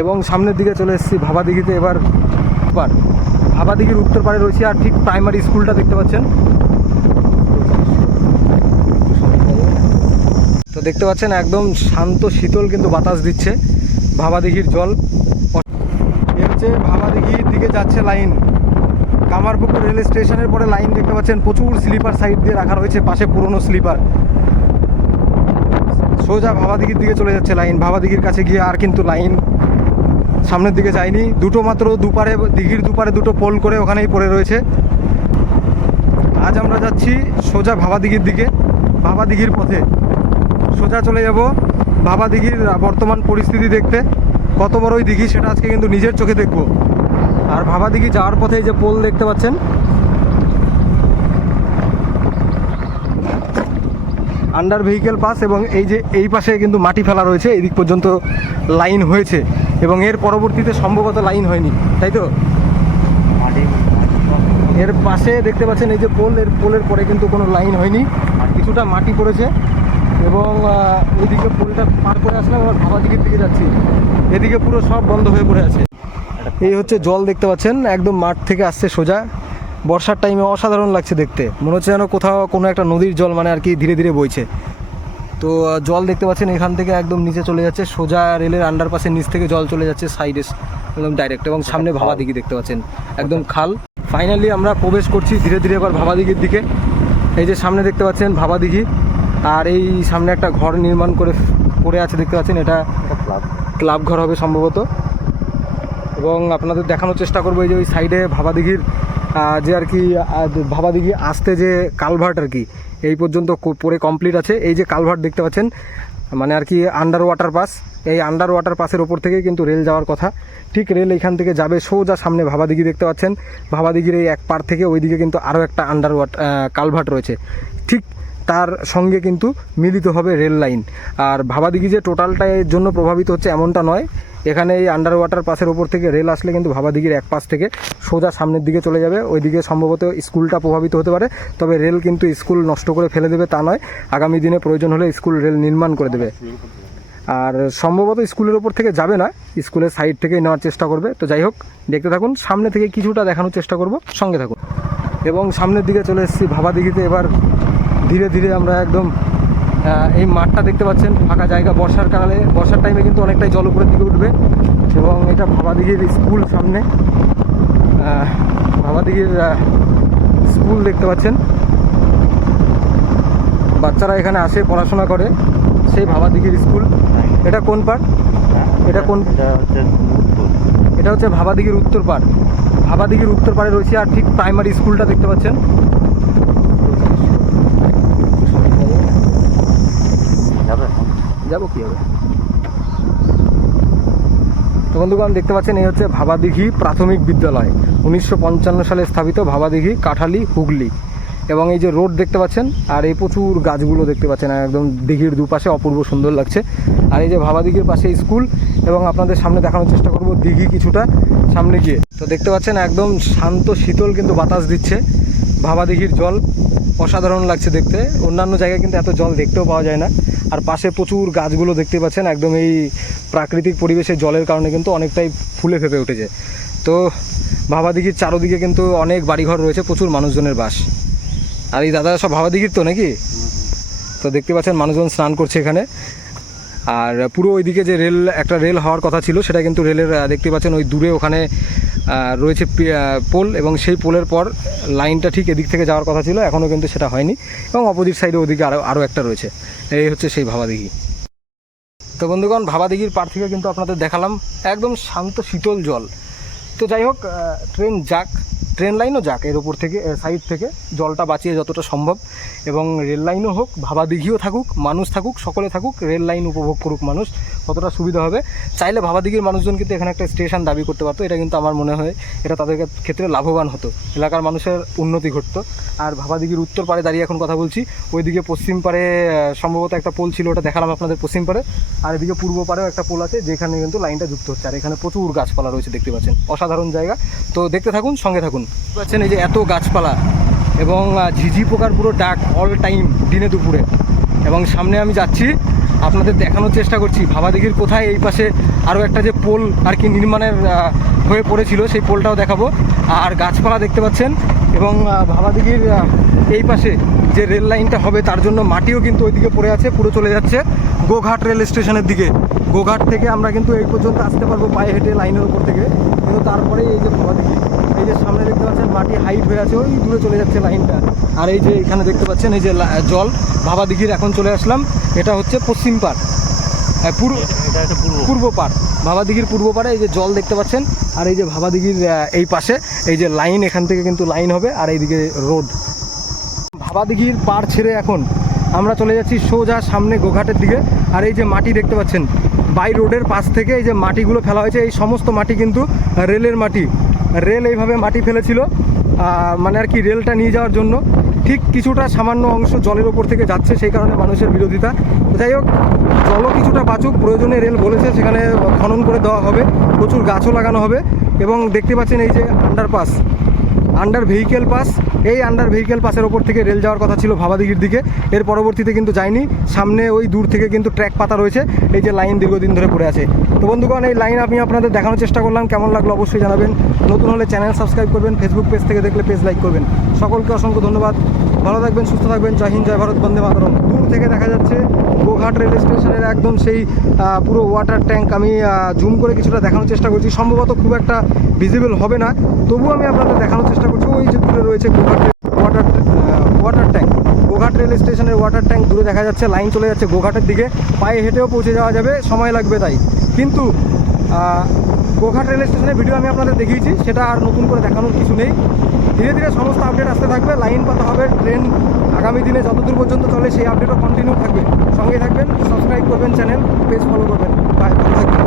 এবং সামনের দিকে চলে এসেছি ভাবাদিঘিতে এবার এবার ভাবাদিঘির উত্তর পারে রয়েছে আর ঠিক প্রাইমারি স্কুলটা দেখতে পাচ্ছেন। তো দেখতে পাচ্ছেন একদম শান্ত, শীতল কিন্তু বাতাস দিচ্ছে ভাবাদিঘির জল। এ হচ্ছে ভাবাদিঘির দিকে যাচ্ছে লাইন কামারপুকুর রেল স্টেশনের পরে লাইন দেখতে পাচ্ছেন প্রচুর স্লিপার সাইড দিয়ে রাখা রয়েছে, পাশে পুরনো স্লিপার সোজা ভাবাদিঘির দিকে চলে যাচ্ছে লাইন ভাবাদিঘির কাছে গিয়ে আর কিন্তু লাইন সামনের দিকে যায়নি দুটো মাত্র দুপারে, দিঘির দুপারে দুটো পোল করে ওখানেই পড়ে রয়েছে। আজ আমরা যাচ্ছি সোজা ভাবা দিঘির দিকে, ভাবাদিঘির পথে। সোজা চলে যাব ভাবা দিঘির বর্তমান পরিস্থিতি দেখতে। কত বড় ওই দিঘি সেটা আজকে কিন্তু নিজের চোখে দেখব। আর ভাবাদিঘি যাওয়ার পথে এই যে পোল দেখতে পাচ্ছেন। আন্ডার ভেহিকেল পাস এবং এই যে এই পাশে কিন্তু মাটি ফেলা রয়েছে এই দিক পর্যন্ত লাইন হয়েছে। এবং এর পরবর্তীতে সম্ভবত লাইন হয়নি, তাই তো? এর পাশে দেখতে পাচ্ছেন এই যে পোল, এর পোলের পরে কিন্তু কোনো লাইন হয়নি আর কিছুটা মাটি পড়েছে এবং ওইদিকে পোলটা পার করে আসলাম আবার ভাবা দিকের দিকে যাচ্ছি। এদিকে পুরো সব বন্ধ হয়ে পড়ে আছে। এই হচ্ছে জল দেখতে পাচ্ছেন, একদম মাঠ থেকে আসছে সোজা। বর্ষার টাইমে অসাধারণ লাগছে দেখতে। মনে হচ্ছে যেন কোথাও কোনো একটা নদীর জল মানে আর কি ধীরে ধীরে বইছে। তো জল দেখতে পাচ্ছেন এখান থেকে একদম নিচে চলে যাচ্ছে সোজা রেলের আন্ডারপাসের নিচ থেকে জল চলে যাচ্ছে সাইডে একদম ডাইরেক্ট এবং সামনে ভাবা দিঘি দেখতে পাচ্ছেন একদম খাল। ফাইনালি আমরা প্রবেশ করছি ধীরে ধীরে এবার ভাবা দিঘির দিকে। এই যে সামনে দেখতে পাচ্ছেন ভাবা দিঘি আর এই সামনে একটা ঘর নির্মাণ করে করে আছে দেখতে পাচ্ছেন এটা ক্লাব। ঘর হবে সম্ভবত। এবং আপনাদের দেখানোর চেষ্টা করব এই যে ওই সাইডে ভাবাদিঘির যে আর কি ভাবা ভাবাদিঘি আসতে যে কালভার্ট আর কি, এই পর্যন্ত পরে কমপ্লিট আছে। এই যে কালভার্ট দেখতে পাচ্ছেন মানে আর কি আন্ডার ওয়াটার পাস এই আন্ডার ওয়াটার পাসের ওপর থেকে কিন্তু রেল যাওয়ার কথা। ঠিক রেল এখান থেকে যাবে সোজা সামনে ভাবাদিঘি দেখতে পাচ্ছেন। ভাবাদিঘির এই এক পার থেকে ওইদিকে কিন্তু আরও একটা আন্ডার ওয়াটার কালভার্ট রয়েছে। ঠিক তার সঙ্গে কিন্তু মিলিত হবে রেল লাইন। আর ভাবাদিঘি যে টোটালটা এর জন্য প্রভাবিত হচ্ছে এমনটা নয়। এখানে এই আন্ডার ওয়াটার পাসের ওপর থেকে রেল আসলে কিন্তু ভাবাদিঘির এক পাশ থেকে সোজা সামনের দিকে চলে যাবে। ওইদিকে সম্ভবত স্কুলটা প্রভাবিত হতে পারে, তবে রেল কিন্তু স্কুল নষ্ট করে ফেলে দেবে তা নয়। আগামী দিনে প্রয়োজন হলে স্কুল রেল নির্মাণ করে দেবে। আর সম্ভবত স্কুলের ওপর থেকে যাবে না, স্কুলের সাইড থেকেই নেওয়ার চেষ্টা করবে। তো যাই হোক, দেখতে থাকুন, সামনে থেকে কিছুটা দেখানোর চেষ্টা করব। সঙ্গে থাকুন। এবং সামনের দিকে চলে এসেছি ভাবাদিঘিতে। এবার ধীরে ধীরে আমরা একদম এই মাঠটা দেখতে পাচ্ছেন ফাঁকা জায়গা বর্ষার কারণে বর্ষার টাইমে কিন্তু অনেকটাই জল উপরের দিকে উঠবে এবং এটা ভাবাদিঘির স্কুল সামনে ভাবাদিঘির স্কুল দেখতে পাচ্ছেন। বাচ্চারা এখানে আসে পড়াশোনা করে সেই ভাবাদিঘির স্কুল এটা কোন পার্ট এটা কোন? এটা হচ্ছে উত্তর। এটা হচ্ছে ভাবাদিঘির উত্তর পাড়। ভাবাদিঘির উত্তর পাড়ে রয়েছে আর ঠিক প্রাইমারি স্কুলটা দেখতে পাচ্ছেন। যাবে? যাব কি হবে? তো বন্ধুগণ, দেখতে পাচ্ছেন, এই হচ্ছে ভাবাদিঘি প্রাথমিক বিদ্যালয়। উনিশশো পঞ্চান্ন সালে স্থাপিত ভাবাদিঘি, কাঠালি, হুগলি। এবং এই যে রোড দেখতে পাচ্ছেন, আর এই প্রচুর গাছগুলো দেখতে পাচ্ছেন একদম দিঘির দুপাশে অপূর্ব সুন্দর লাগছে। আর এই যে ভাবাদিঘির পাশে স্কুল, এবং আপনাদের সামনে দেখানোর চেষ্টা করব দিঘি কিছুটা সামনে গিয়ে। তো দেখতে পাচ্ছেন, একদম শান্ত, শীতল কিন্তু বাতাস দিচ্ছে। ভাবাদিঘির জল অসাধারণ লাগছে দেখতে। অন্যান্য জায়গায় কিন্তু এত জল দেখতেও পাওয়া যায় না। আর পাশে প্রচুর গাছগুলো দেখতে পাচ্ছেন, একদম এই প্রাকৃতিক পরিবেশে জলের কারণে কিন্তু অনেকটাই ফুলে ফেপে উঠেছে। তো ভাবাদিঘির চারোদিকে কিন্তু অনেক বাড়িঘর রয়েছে, প্রচুর মানুষজনের বাস। আর এই দাদা সব ভাবাদিঘির তো নাকি? তো দেখতে পাচ্ছেন মানুষজন স্নান করছে এখানে। আর পুরো ওইদিকে যে রেল, একটা রেল হওয়ার কথা ছিল, সেটা কিন্তু রেলের দেখতে পাচ্ছেন ওই দূরে ওখানে রয়েছে পোল এবং সেই পোলের পর লাইনটা ঠিক এদিক থেকে যাওয়ার কথা ছিল, এখনও কিন্তু সেটা হয়নি এবং অপোজিট সাইডে ওদিকে আরও আরও একটা রয়েছে। এই হচ্ছে সেই ভাবাদিঘি। তো বন্ধুগণ, ভাবাদিঘির পার থেকে কিন্তু আপনাদের দেখালাম একদম শান্ত শীতল জল। তো যাই হোক ট্রেন যাক। ট্রেন লাইনও যাক, এর ওপর থেকে সাইড থেকে। জলটা বাঁচিয়ে যতটা সম্ভব। এবং রেল লাইনও হোক ভাবাদিঘিও থাকুক, মানুষ থাকুক, সকলে থাকুক, রেল লাইন উপভোগ করুক মানুষ কতটা সুবিধা হবে। চাইলে ভাবাদিঘির মানুষজন কিন্তু এখানে একটা স্টেশন দাবি করতে পারতো, এটা কিন্তু আমার মনে হয়, এটা তাদের ক্ষেত্রে লাভবান হতো। এলাকার মানুষের উন্নতি ঘটতো। আর ভাবাদিঘির উত্তর পারে দাঁড়িয়ে এখন কথা বলছি, ওইদিকে পশ্চিম পারে সম্ভবত একটা পোল ছিল, ওটা দেখালাম আপনাদের পশ্চিম পারে আর এদিকে পূর্ব পারেও একটা পোল আছে, যেখানে কিন্তু লাইনটা যুক্ত হচ্ছে। আর এখানে প্রচুর গাছপালা রয়েছে, দেখতে পাচ্ছেন। অসাধারণ জায়গা। তো দেখতে থাকুন, সঙ্গে থাকুন। পাচ্ছেন এই যে এত গাছপালা এবং ঝিঝি পোকার পুরো ডাক অল টাইম দিনে দুপুরে। এবং সামনে আমি যাচ্ছি, আপনাদের দেখানোর চেষ্টা করছি। ভাবাদিঘির কোথায় এই পাশে আরও একটা যে পোল আর কি নির্মাণের হয়ে পড়েছিল, সেই পোলটাও দেখাবো। আর গাছপালা দেখতে পাচ্ছেন এবং ভাবাদিঘির এই পাশে যে রেল লাইনটা হবে, তার জন্য মাটিও কিন্তু ওইদিকে পড়ে আছে, পুরো চলে যাচ্ছে। গোঘাট রেল স্টেশনের দিকে। গোঘাট থেকে আমরা কিন্তু এই পর্যন্ত আসতে পারব পায়ে হেঁটে লাইনের উপর থেকে। কিন্তু তারপরে এই যে ভাবাদিঘি এই যে সামনে দেখতে পাচ্ছেন মাটি হাইট হয়ে আছে ওই দূরে চলে যাচ্ছে লাইনটা। আর এই যে এখানে দেখতে পাচ্ছেন এই যে জল ভাবাদিঘির এখন চলে আসলাম। এটা হচ্ছে পশ্চিম পাড়। হ্যাঁ, পূর্ব পূর্ব পূর্ব পাড়। ভাবাদিঘির পূর্ব পাড়ে এই যে জল দেখতে পাচ্ছেন। আর এই যে ভাবাদিঘির এই পাশে এই যে লাইন এখান থেকে কিন্তু লাইন হবে। আর এইদিকে রোড। ভাবাদিঘির পাড় ছেড়ে এখন আমরা চলে যাচ্ছি সোজা সামনে গোঘাটের দিকে। আর এই যে মাটি দেখতে পাচ্ছেন বাই রোডের পাশ থেকে এই যে মাটিগুলো ফেলা হয়েছে, এই সমস্ত মাটি কিন্তু রেলের মাটি। রেল এইভাবে মাটি ফেলেছিল মানে আর কি রেলটা নিয়ে যাওয়ার জন্য। ঠিক কিছুটা সামান্য অংশ জলের ওপর থেকে যাচ্ছে, সেই কারণে মানুষের বিরোধিতা। যাই হোক, জলও কিছুটা বাঁচুক, প্রয়োজনে রেল বলেছে, সেখানে খনন করে দেওয়া হবে, প্রচুর গাছও লাগানো হবে। এবং দেখতে পাচ্ছেন এই যে আন্ডারপাস আন্ডার ভেহিকেল পাস এই আন্ডার ভেহিকেল পাসের ওপর থেকে রেল যাওয়ার কথা ছিল ভাবাদিঘির দিকে। এর পরবর্তীতে কিন্তু যায়নি। সামনে ওই দূর থেকে কিন্তু ট্র্যাক পাতা রয়েছে। এই যে লাইন দীর্ঘদিন ধরে পড়ে আছে। তো বন্ধুগণ, এই লাইন আমি আপনাদের দেখানোর চেষ্টা করলাম। কেমন লাগল অবশ্যই জানাবেন। নতুন হলে চ্যানেল সাবস্ক্রাইব করবেন ফেসবুক পেজ থেকে দেখলে পেজ লাইক করবেন। সকলকে অসংখ্য ধন্যবাদ। ভালো থাকবেন, সুস্থ থাকবেন। জয় হিন্দ, জয় ভারত, বন্দে মাতরম। দূর থেকে দেখা যাচ্ছে গোঘাট রেল স্টেশনের একদম সেই পুরো ওয়াটার ট্যাঙ্ক আমি জুম করে কিছুটা দেখানোর চেষ্টা করছি। সম্ভবত খুব একটা ভিজিবল হবে না। তবুও আমি আপনাদের দেখানোর চেষ্টা করছি। ওই যে দূরে রয়েছে Goghat water water tank Goghat rail স্টেশনের ওয়াটার ট্যাঙ্ক দূরে দেখা যাচ্ছে লাইন চলে যাচ্ছে গোঘাটের দিকে। পায়ে হেঁটেও পৌঁছে যাওয়া যাবে, সময় লাগবে তাই। কিন্তু গোঘাট রেল স্টেশনের ভিডিও আমি আপনাদের দেখিয়েছি, সেটা আর নতুন করে দেখানোর কিছু নেই। ধীরে ধীরে সমস্ত আপডেট আসতে থাকবে লাইন পাতা হবে ট্রেন আগামী দিনে যতদূর পর্যন্ত চলে, সেই আপডেটও কন্টিনিউ থাকবে। সঙ্গে থাকবেন সাবস্ক্রাইব করবেন চ্যানেল পেজ ফলো করবেন। বাই ভালো থাকবেন।